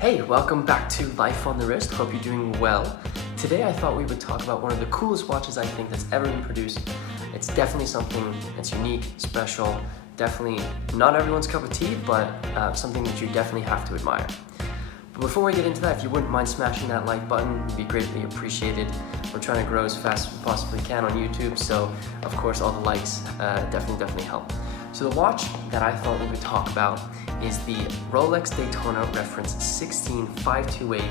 Hey, welcome back to Life on the Wrist. Hope you're doing well. Today I thought we would talk about one of the coolest watches I think that's ever been produced. It's definitely something that's unique, special, definitely not everyone's cup of tea, but something that you definitely have to admire. But before we get into that, if you wouldn't mind smashing that like button, it'd be greatly appreciated. We're trying to grow as fast as we possibly can on YouTube, so of course all the likes definitely help. So the watch that I thought we would talk about is the Rolex Daytona reference 16528,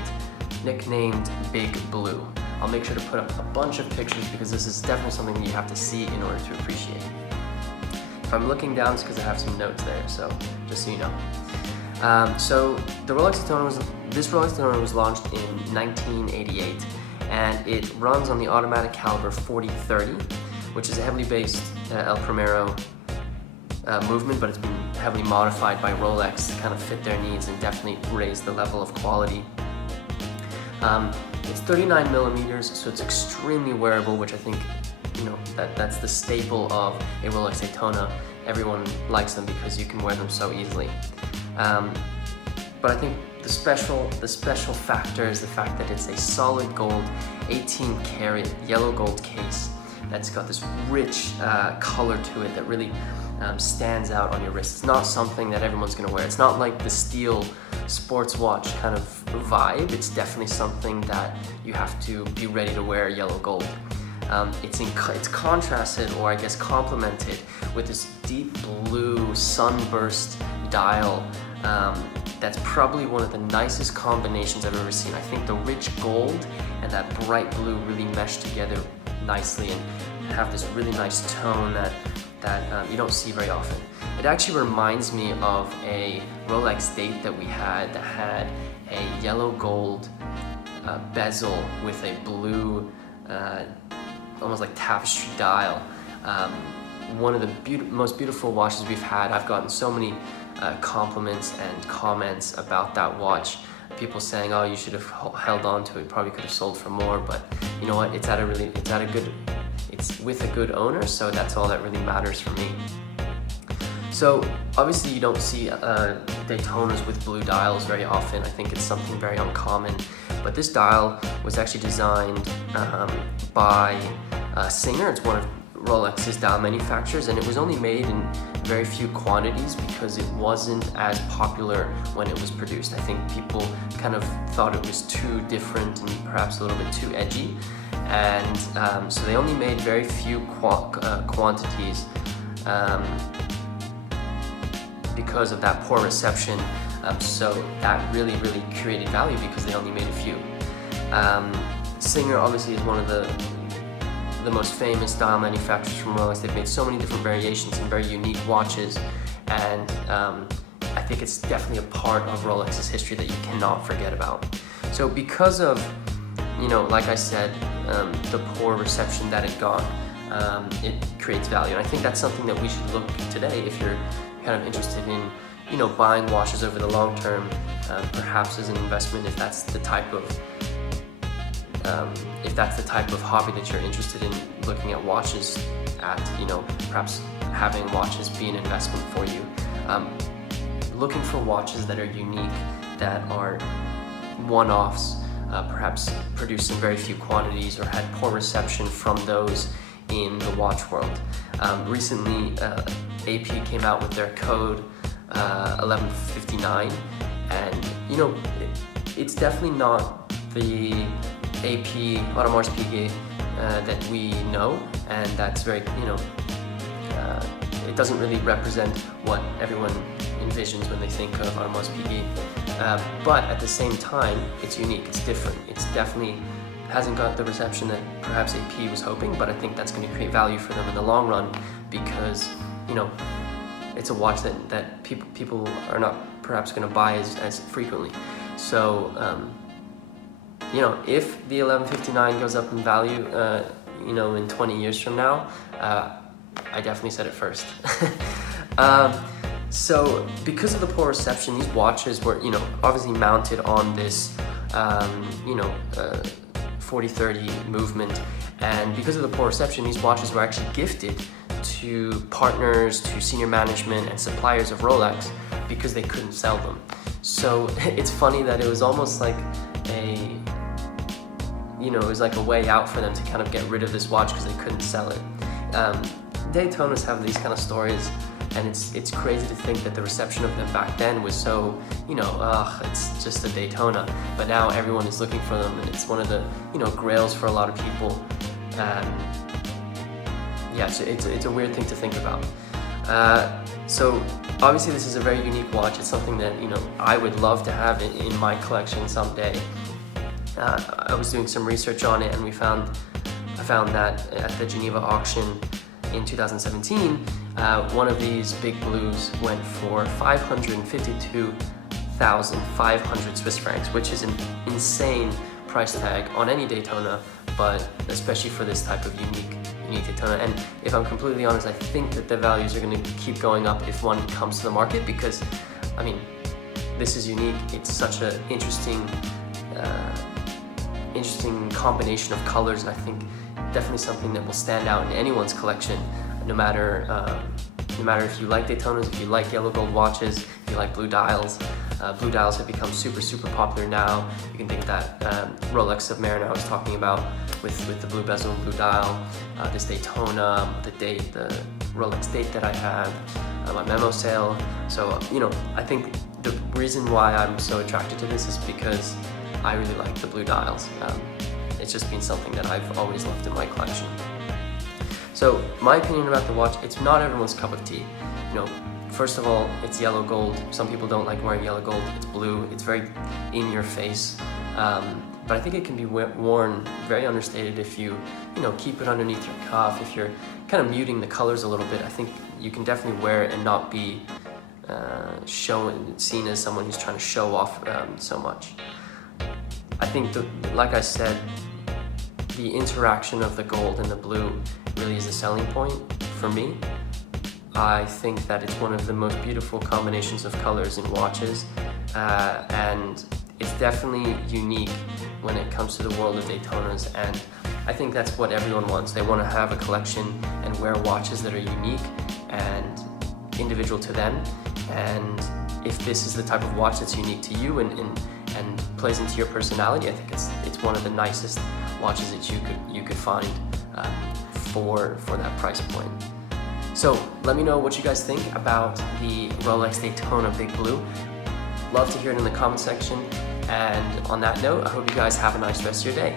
nicknamed Big Blue. I'll make sure to put up a bunch of pictures because this is definitely something that you have to see in order to appreciate. If I'm looking down, it's because I have some notes there, so just so you know. So the Rolex Daytona was launched in 1988, and it runs on the automatic caliber 4030, which is a heavily based El Primero movement, but it's been heavily modified by Rolex to kind of fit their needs and definitely raise the level of quality. It's 39 millimeters, so it's extremely wearable, which I think, that's the staple of a Rolex Daytona. Everyone likes them because you can wear them so easily. But I think the special factor is the fact that it's a solid gold 18 karat yellow gold case that's got this rich color to it that really stands out on your wrist. It's not something that everyone's gonna wear. It's not like the steel sports watch kind of vibe. It's definitely something that you have to be ready to wear yellow gold. It's contrasted, or I guess complemented, with this deep blue sunburst dial. That's probably one of the nicest combinations I've ever seen. I think the rich gold and that bright blue really mesh together nicely and have this really nice tone that you don't see very often. It actually reminds me of a Rolex Date that we had that had a yellow gold bezel with a blue, almost like tapestry dial. One of the most beautiful watches we've had. I've gotten so many compliments and comments about that watch. People saying, "Oh, you should have held on to it. Probably could have sold for more." But you know what? It's with a good owner, so that's all that really matters for me. So obviously you don't see Daytonas with blue dials very often. I think it's something very uncommon. But this dial was actually designed by Singer. It's one of Rolex's dial manufacturers, and it was only made in very few quantities because it wasn't as popular when it was produced. I think people kind of thought it was too different and perhaps a little bit too edgy, and so they only made very few quantities because of that poor reception. So that really created value because they only made a few. Singer obviously is one of the most famous dial manufacturers from Rolex. They've made so many different variations and very unique watches, and I think it's definitely a part of Rolex's history that you cannot forget about. So because of, like I said, the poor reception that it got, it creates value, and I think that's something that we should look today if you're kind of interested in buying watches over the long term, perhaps as an investment, if that's the type of hobby that you're interested in looking at watches at, perhaps having watches be an investment for you. Looking for watches that are unique, that are one-offs, perhaps produced in very few quantities or had poor reception from those in the watch world. Recently, AP came out with their code 1159, and it's definitely not the AP Audemars Piguet that we know, and that's very, it doesn't really represent what everyone envisions when they think of Audemars Piguet. But at the same time, it's unique, it's different. It's definitely hasn't got the reception that perhaps AP was hoping, but I think that's going to create value for them in the long run because, it's a watch that people are not perhaps going to buy as frequently. So, if the 1159 goes up in value, in 20 years from now, I definitely said it first. So because of the poor reception, these watches were, obviously mounted on this, 4030 movement, and because of the poor reception, these watches were actually gifted to partners, to senior management and suppliers of Rolex because they couldn't sell them. So it's funny that it was almost like it was like a way out for them to kind of get rid of this watch because they couldn't sell it. Daytonas have these kind of stories, and it's crazy to think that the reception of them back then was so, it's just a Daytona. But now everyone is looking for them, and it's one of the, grails for a lot of people. Yeah, so it's a weird thing to think about. So obviously this is a very unique watch. It's something that, I would love to have in my collection someday. I was doing some research on it, and I found that at the Geneva auction in 2017, one of these big blues went for 552,500 Swiss francs, which is an insane price tag on any Daytona, but especially for this type of unique Daytona. And if I'm completely honest, I think that the values are going to keep going up if one comes to the market, because, I mean, this is unique. It's such an interesting combination of colors, and I think definitely something that will stand out in anyone's collection, no matter if you like Daytonas, if you like yellow gold watches, if you like blue dials. Blue dials have become super popular now. You can think that Rolex Submariner I was talking about with the blue bezel and blue dial, this Daytona, the Rolex date that I had, my memo sale. So I think the reason why I'm so attracted to this is because I really like the blue dials. It's just been something that I've always loved in my collection. So my opinion about the watch, it's not everyone's cup of tea. First of all, it's yellow gold. Some people don't like wearing yellow gold. It's blue. It's very in your face. But I think it can be worn very understated if you keep it underneath your cuff. If you're kind of muting the colors a little bit, I think you can definitely wear it and not be seen as someone who's trying to show off so much. I think, like I said, the interaction of the gold and the blue really is a selling point for me. I think that it's one of the most beautiful combinations of colors in watches, and it's definitely unique when it comes to the world of Daytonas, and I think that's what everyone wants. They want to have a collection and wear watches that are unique and individual to them, and if this is the type of watch that's unique to you and plays into your personality, I think it's one of the nicest watches that you could find for that price point. So let me know what you guys think about the Rolex Daytona Big Blue. Love to hear it in the comment section. And on that note, I hope you guys have a nice rest of your day.